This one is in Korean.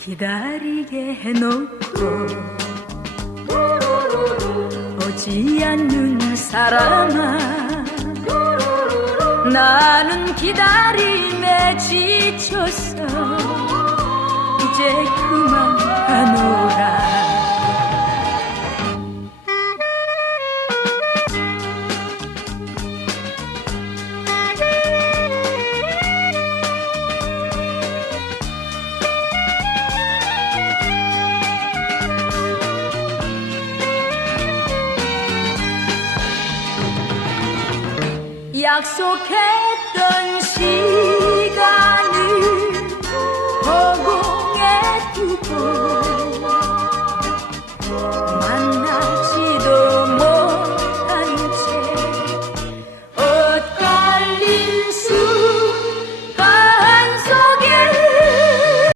기다리게 해놓고 오지 않는 사람아 나는 기다림에 지쳤어 이제 그만 약속했던 시간을 두고